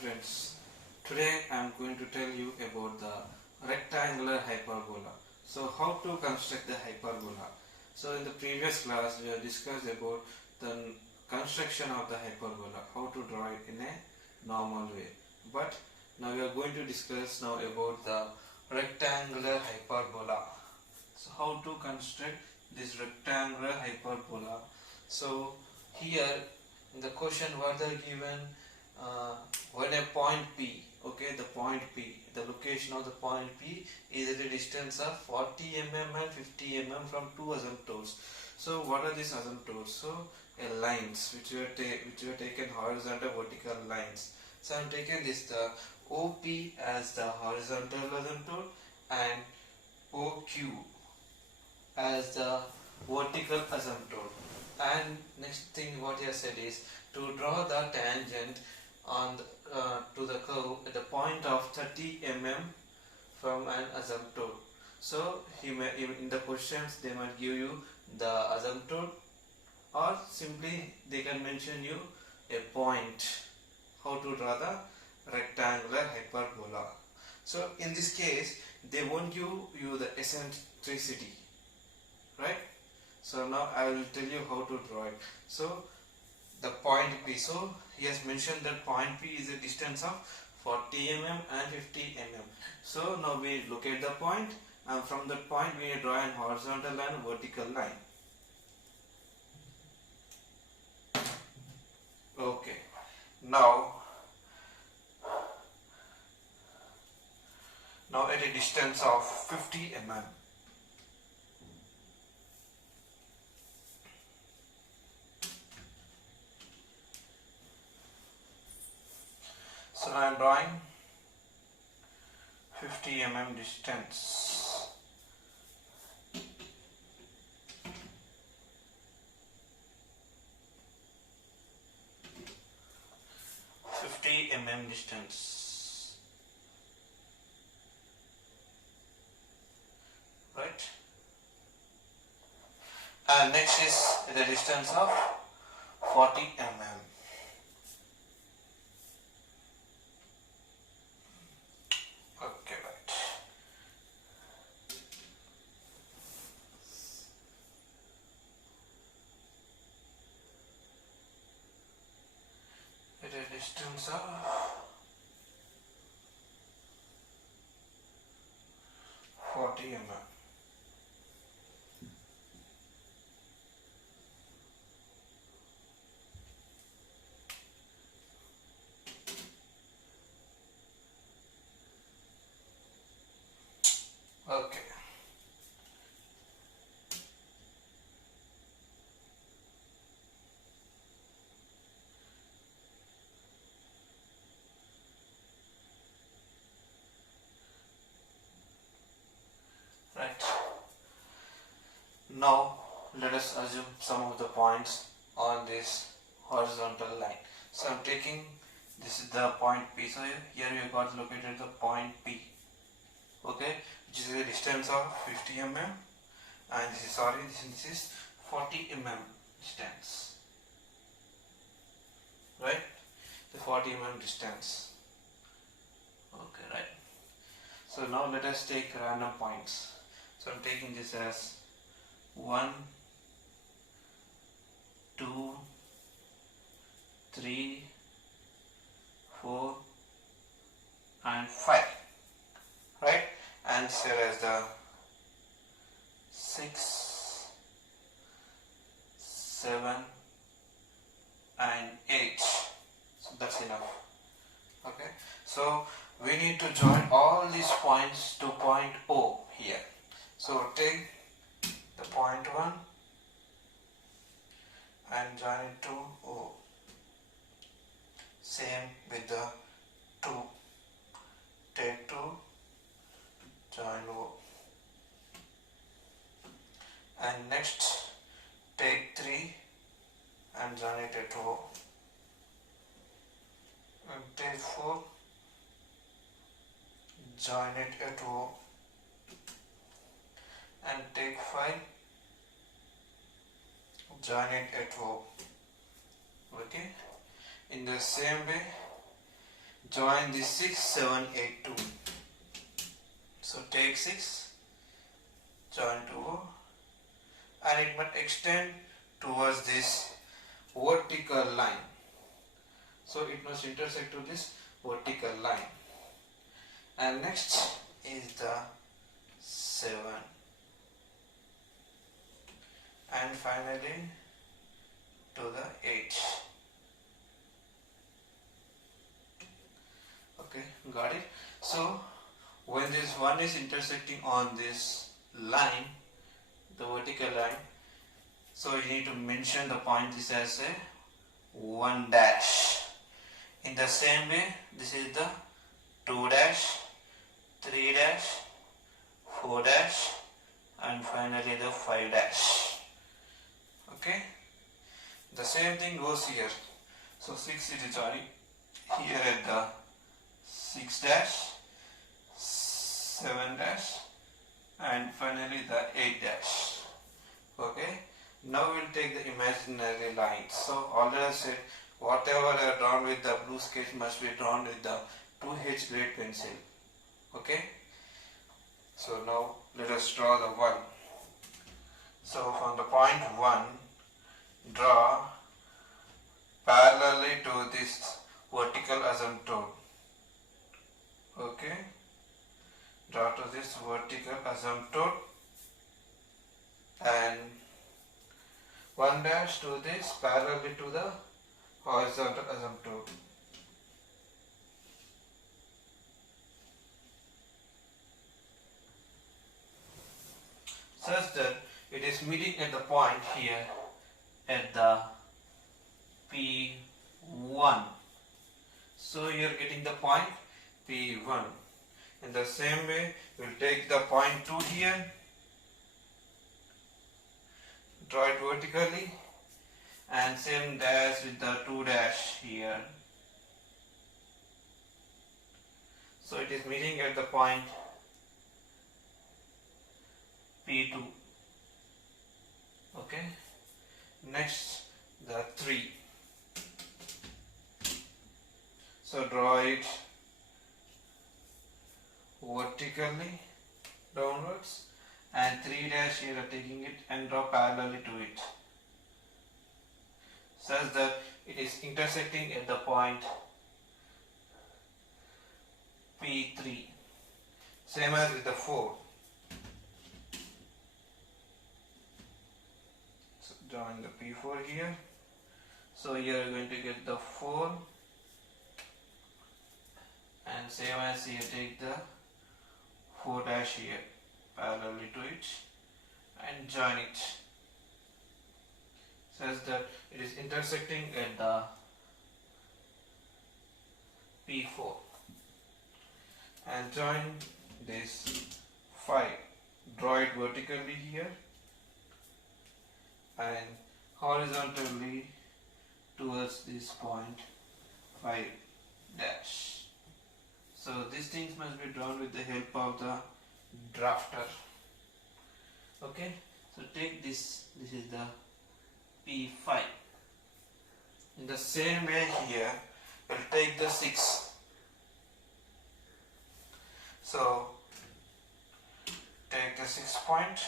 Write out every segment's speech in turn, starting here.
friends, today I am going to tell you about the rectangular hyperbola. So how to construct the hyperbola? So in the previous class we have discussed about the construction of the hyperbola, how to draw it in a normal way. But now we are going to discuss now about the rectangular hyperbola. So how to construct this rectangular hyperbola? So here in the question what they are given, when a point P, okay, the point P, the location of the point P is at a distance of 40 mm and 50 mm from two asymptotes. So what are these asymptotes? So lines which were taken horizontal vertical lines. So I am taking this the OP as the horizontal asymptote and OQ as the vertical asymptote. And next thing what he has said is to draw the tangent on to the curve at the point of 30 mm from an asymptote. So in the questions they might give you the asymptote, or simply they can mention you a point, how to draw the rectangular hyperbola. So in this case they won't give you the eccentricity, right? So now I will tell you how to draw it. So the point P, so he has mentioned that point P is a distance of 40 mm and 50 mm. So now we look at the point, and from that point we draw an horizontal and vertical line. Okay, now at a distance of 50 mm, so I am drawing 50 mm distance. Distance, right? And next is the distance of 40 mm. Okay, right. At a distance of 40 mm. Okay. Right. Now let us assume some of the points on this horizontal line. So I am taking, this is the point P. So here we have got located the point P, okay, which is a distance of 50 mm, and this is 40 mm distance, right? The 40 mm distance. Okay, right. So now let us take random points. So I am taking this as 1, 2, 3, 4 and 5, right? And here as the 6, 7 and 8. So that's enough. Okay, so we need to join all these points to point O here. So take the point 1 and join it to O. Same with the 2. Take 2, join O. And next take 3 and join it at O. And take 4, join it at O. And take 5, join it at O. Okay, in the same way join this 6, 7, 8, 2. So take 6, join to O, and it must extend towards this vertical line. So it must intersect to this vertical line. And next is the 7. And finally to the 8. Okay, got it? So when this one is intersecting on this line, the vertical line, so you need to mention the point this as a 1 dash. In the same way, this is the 2 dash, 3 dash, 4 dash, and finally the 5 dash. Okay, the same thing goes here. So 6 is joining here at the 6 dash, 7 dash, and finally the 8 dash. Okay, now we'll take the imaginary lines. So already I said whatever I drawn with the blue sketch must be drawn with the 2H grade pencil. Okay, so now let us draw the 1. So from the point 1, draw parallelly to this vertical asymptote. Okay, draw to this vertical asymptote and 1 dash to this parallelly to the horizontal asymptote. Such that it is meeting at the point here at the P1. So you are getting the point P1. In the same way, we will take the point 2 here, draw it vertically, and same dash with the 2 dash here. So it is meeting at the point P2. Okay. Next, the 3. So draw it vertically downwards, and 3 dash here taking it and draw parallelly to it, such that it is intersecting at the point P3. Same as with the 4. So join the P4 here. So you are going to get the 4, and same as here take the 4 dash here parallelly to it and join it, such that it is intersecting at the P4, and join this 5. Draw it vertically here and horizontally towards this point 5 dash. So these things must be drawn with the help of the drafter. Okay, so take this, this is the P5. In the same way here, we'll take the 6. So take the 6 point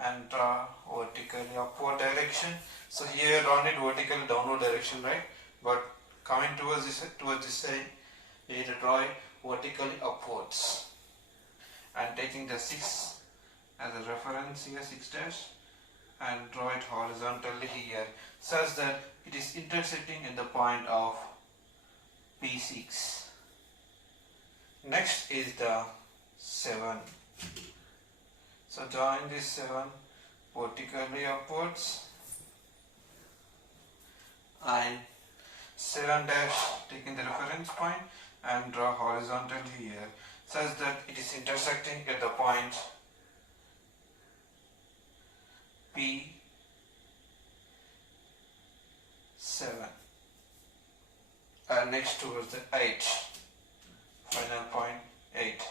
and draw vertically upward direction. So here drawn it vertically downward direction, right? But coming towards this side, we need to draw it vertically upwards. And taking the 6 as a reference here, 6 dash, and draw it horizontally here, such that it is intersecting at the point of P6. Next is the 7. So join this 7 vertically upwards, and 7 dash taking the reference point and draw horizontally here, such that it is intersecting at the point P7, and next towards the 8, final point 8.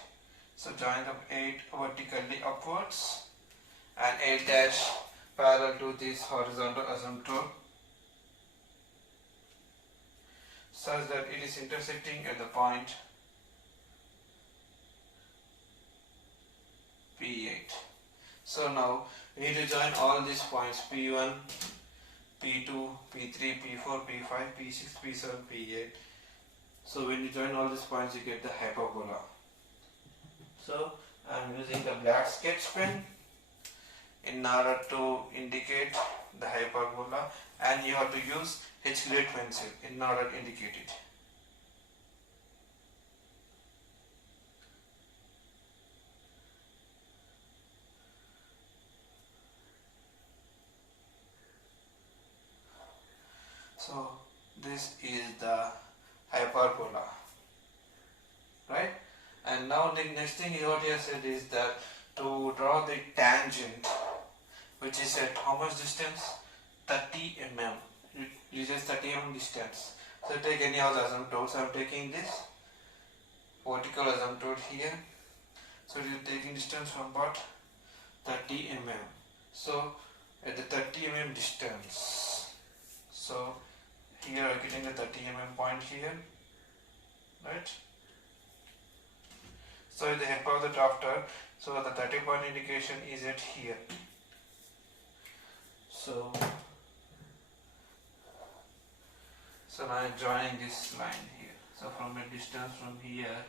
So join the 8 vertically upwards and 8 dash parallel to this horizontal asymptote, such that it is intersecting at the point P8. So now we need to join all these points P1, P2, P3, P4, P5, P6, P7, P8. So when you join all these points, you get the hyperbola. So I am using the black sketch pen in order to indicate the hyperbola, and you have to use H grade pencil in order to indicate it. So this is the hyperbola, right? And now the next thing what he has said is that to draw the tangent, which is at how much distance? 30 mm. It uses 30 mm distance. So take any of the asymptotes. I am taking this vertical asymptote here. So you are taking distance from what? 30 mm. So at the 30 mm distance. So here I am getting the 30 mm point here, right? So at the head of the drafter, so the 30 point indication is at here. So now I am joining this line here. So from a distance from here,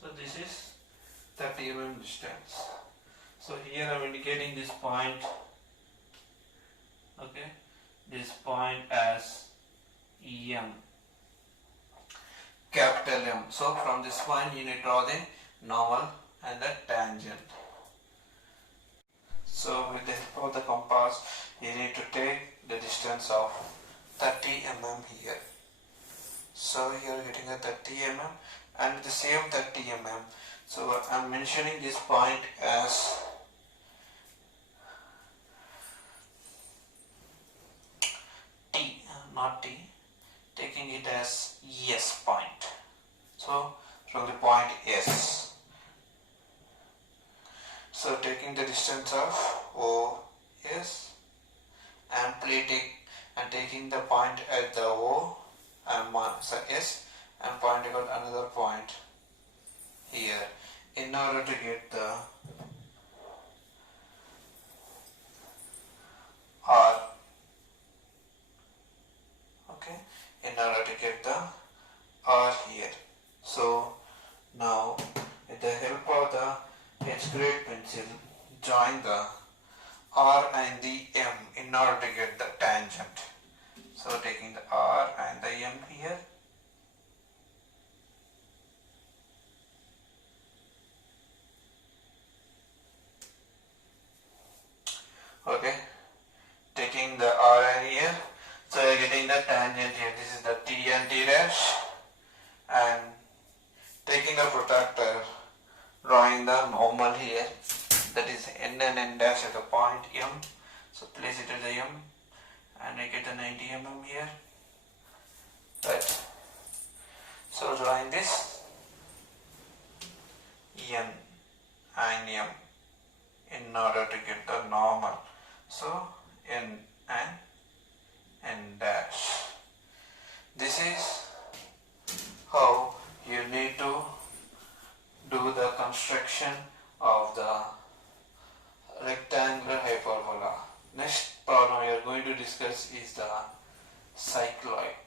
so this is 30 mm distance. So here I am indicating this point, okay, this point as M, capital M. So from this point you need to draw the normal and the tangent. So with the help of the compass, you need to take the distance of 30 mm here. So here you are getting a 30 mm, and with the same 30 mm, so I am mentioning this point as T, not T, taking it as S point. So from the point S, so taking the distance of OS and plating and taking the point at the O and S and pointing out another point here in order to get the R, okay, in order to get the R here. So now with the help of the H grade pencil, join the R and the M in order to get the tangent. So taking the R and the M here, okay, taking the R and here, so you are getting the tangent here. This is the T and T dash, and taking a protractor, drawing the normal here, that is N and N dash at the point M. So place it at the M and I get the 90 mm here, right? So drawing this N and M in order to get the normal. So N and N dash. This is how you need to do the construction of the rectangular hyperbola. Next problem we are going to discuss is the cycloid.